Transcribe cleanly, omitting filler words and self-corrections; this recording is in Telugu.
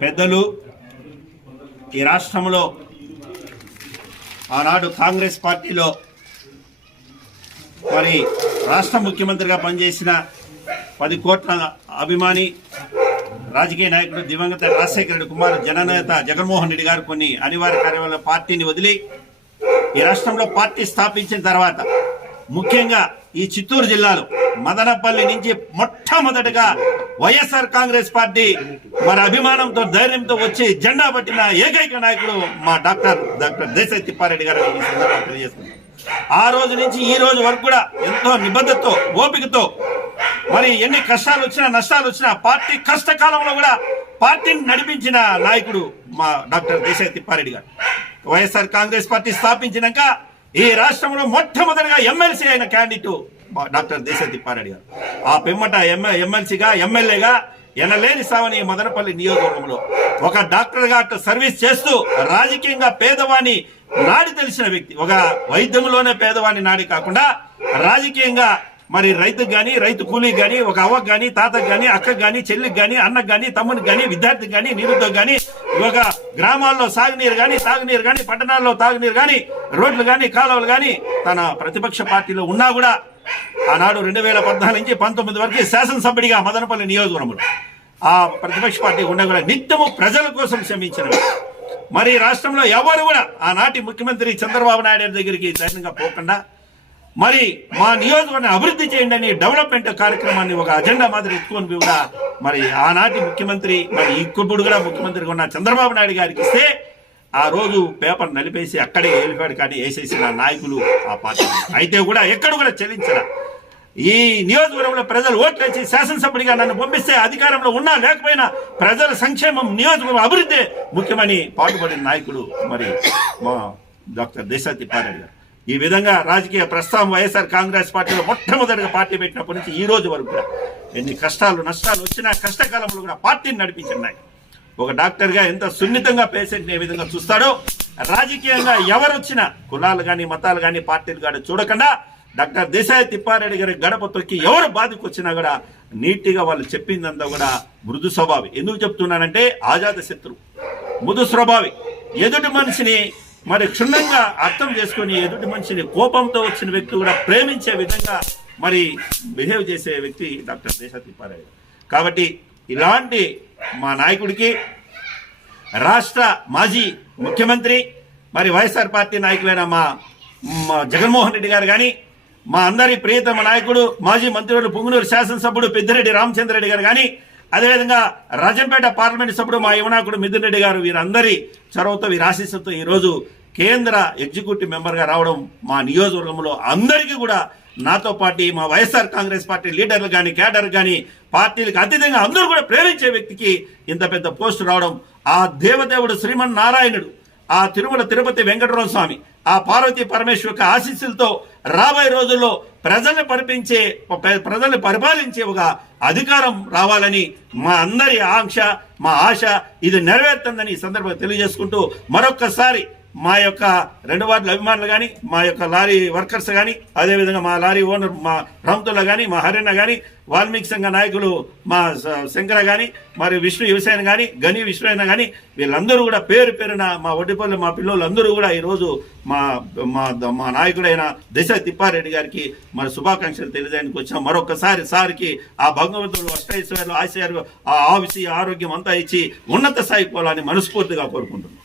పెద్దలు ఈ రాష్ట్రంలో ఆనాడు కాంగ్రెస్ పార్టీలో మరి రాష్ట్ర ముఖ్యమంత్రిగా పనిచేసిన 10 కోట్ల అభిమాని రాజకీయ నాయకుడు దివంగత రాజశేఖర రెడ్డి కుమారు జననేత జగన్మోహన్ రెడ్డి గారు కొన్ని అనివార్య కార్యాలయాల పార్టీని వదిలి ఈ రాష్ట్రంలో పార్టీ స్థాపించిన తర్వాత ముఖ్యంగా ఈ చిత్తూరు జిల్లాలో మదనపల్లి నుంచి మొట్టమొదటిగా వైఎస్ఆర్ కాంగ్రెస్ పార్టీ మరి అభిమానంతో ధైర్యంతో వచ్చి జెండా పట్టిన ఏకైక నాయకుడు మా డాక్టర్ దేశాయ్ తిప్పారెడ్డి గారు ఈ సందర్భంగా తెలియజేస్తున్నారు. ఆ రోజు నుంచి ఈ రోజు వరకు కూడా ఎంతో నిబద్ధతతో ఓపికతో మరి ఎన్ని కష్టాలు వచ్చినా నష్టాలు వచ్చినా పార్టీ కష్టకాలంలో కూడా పార్టీని నడిపించిన నాయకుడు మా డాక్టర్ దేశాయ్ తిప్పారెడ్డి గారు. వైఎస్ఆర్ కాంగ్రెస్ పార్టీ స్థాపించినాక ఈ రాష్ట్రంలో మొట్టమొదటిగా ఎమ్మెల్సీ అయిన క్యాండిడేట్ డాక్టర్ దేశాయ్ తిప్పారెడ్డి గారు. ఆ పిమ్మట ఎమ్మెల్సీగా ఎమ్మెల్యేగా ఎనలేని సావని మదనపల్లి నియోజకవర్గంలో ఒక డాక్టర్గా సర్వీస్ చేస్తూ రాజకీయంగా పేదవాణి నాడి తెలిసిన వ్యక్తి. ఒక వైద్యంలోనే పేదవాణి నాడి కాకుండా రాజకీయంగా మరి రైతుకు కానీ రైతు కూలీకి కానీ ఒక అవ్వకు కానీ తాతకు కానీ అక్కకు కానీ చెల్లికి కానీ అన్నకు కానీ తమ్మునికి కానీ విద్యార్థికి కానీ నిరుద్యోగ కానీ ఒక గ్రామాల్లో సాగునీరు కానీ తాగునీరు కానీ పట్టణాల్లో తాగునీరు కానీ రోడ్లు కానీ కాలువలు కానీ తన ప్రతిపక్ష పార్టీలో ఉన్నా కూడా ఆనాడు 2014 నుంచి 19 వరకు శాసనసభ్యుడిగా మదనపల్లి నియోజకవర్గంలో ఆ ప్రతిపక్ష పార్టీ ఉండే కూడా నిత్యము ప్రజల కోసం శ్రమించిన మరి రాష్ట్రంలో ఎవరు కూడా ఆనాటి ముఖ్యమంత్రి చంద్రబాబు నాయుడు దగ్గరికి ధైర్యంగా పోకుండా మరి మా నియోజకవర్గాన్ని అభివృద్ధి చేయండి అని డెవలప్మెంట్ కార్యక్రమాన్ని ఒక అజెండా మాదిరి ఎత్తుకొని కూడా మరి ఆనాటి ముఖ్యమంత్రి మరి ఇప్పుడు కూడా ముఖ్యమంత్రిగా ఉన్న చంద్రబాబు నాయుడు గారికి ఇస్తే ఆ రోజు పేపర్ నలిపేసి అక్కడే ఏలిపాడు కానీ వేసేసిన నాయకులు ఆ పార్టీ. అయితే కూడా ఎక్కడ కూడా చెల్లించరా. ఈ నియోజకవర్గంలో ప్రజలు ఓట్లేసి శాసనసభ్యుడిగా నన్ను పంపిస్తే అధికారంలో ఉన్నా లేకపోయినా ప్రజల సంక్షేమం నియోజకవర్గం అభివృద్ధి ముఖ్యమని పాటుపడిన నాయకుడు మరి మా డాక్టర్ దేశాయ్ తిప్పారెడ్డి గారు. ఈ విధంగా రాజకీయ ప్రస్థానం వైఎస్ఆర్ కాంగ్రెస్ పార్టీలో మొట్టమొదటిగా పార్టీ పెట్టినప్పటి నుంచి ఈ రోజు వరకు కూడా ఎన్ని కష్టాలు నష్టాలు వచ్చినా కష్టకాలంలో కూడా పార్టీని నడిపించినాయి. ఒక డాక్టర్గా ఎంత సున్నితంగా పేషెంట్ని ఏ విధంగా చూస్తాడో రాజకీయంగా ఎవరు వచ్చినా కులాలు కానీ మతాలు కానీ పార్టీలు కానీ చూడకుండా డాక్టర్ దేశాయ్ తిప్పారెడ్డి గారి గడప తొక్కి ఎవరు బాధకు వచ్చినా కూడా నీట్గా వాళ్ళు చెప్పిందంతా కూడా మృదు స్వభావి. ఎందుకు చెప్తున్నానంటే ఆజాద శత్రువు మృదు స్వభావి. ఎదుటి మనిషిని మరి క్షుణ్ణంగా అర్థం చేసుకుని ఎదుటి మనిషిని కోపంతో వచ్చిన వ్యక్తి కూడా ప్రేమించే విధంగా మరి బిహేవ్ చేసే వ్యక్తి డాక్టర్ దేశాయ్ తిప్పారెడ్డి. కాబట్టి ఇలాంటి మా నాయకుడికి రాష్ట్ర మాజీ ముఖ్యమంత్రి మరి వైఎస్ఆర్ పార్టీ నాయకులైన మా జగన్మోహన్ రెడ్డి గారు కానీ మా అందరి ప్రియతమ నాయకుడు మాజీ మంత్రివర్యులు పుంగనూరు శాసనసభ్యుడు పెద్దిరెడ్డి రామచంద్రరెడ్డి గారు కానీ అదేవిధంగా రాజంపేట పార్లమెంట్ సభ్యుడు మా యువనాయకుడు మిథున్ రెడ్డి గారు వీరందరి చొరవతో వీరి ఆశీస్సులతో ఈరోజు కేంద్ర ఎగ్జిక్యూటివ్ మెంబర్గా రావడం మా నియోజకవర్గంలో అందరికీ కూడా నాతో పాటు మా వైఎస్ఆర్ కాంగ్రెస్ పార్టీ లీడర్లు కానీ క్యాడర్ కానీ పార్టీలకు అతీతంగా అందరూ కూడా ప్రేమించే వ్యక్తికి ఇంత పెద్ద పోస్టు రావడం ఆ దేవదేవుడు శ్రీమన్నారాయణుడు ఆ తిరుమల తిరుపతి వెంకటరమణ స్వామి ఆ పార్వతీ పరమేశ్వర్ యొక్క ఆశీస్సులతో రాబోయే రోజుల్లో ప్రజల్ని పరిపాలించే ఒక అధికారం రావాలని మా అందరి ఆంక్ష మా ఆశ ఇది నెరవేరుతుందని ఈ సందర్భంగా తెలియజేసుకుంటూ మరొక్కసారి మా యొక్క 2 వార్డుల అభిమానులు కానీ మా యొక్క లారీ వర్కర్స్ కానీ అదేవిధంగా మా లారీ ఓనర్ మా రామ్తుల్లా కానీ మా హరిణ కానీ వాల్మీకి సంఘ నాయకులు మా శంకర కానీ మరి విష్ణు యువసేన కానీ గని విశ్వైన కానీ వీళ్ళందరూ కూడా పేరు పేరున మా ఒడ్డిపల్లి మా పిల్లలందరూ కూడా ఈరోజు మా మా నాయకుడైన దేశాయ్ తిప్పారెడ్డి గారికి మరి శుభాకాంక్షలు తెలియజేయడానికి వచ్చాం. మరొకసారి సార్కి ఆ భగవంతుడు అష్టైశ్వర్యాలు ఆశయాలు ఆ ఆవిసి ఆరోగ్యం అంతా ఇచ్చి ఉన్నత స్థాయికి పోవాలని మనస్ఫూర్తిగా కోరుకుంటున్నాం.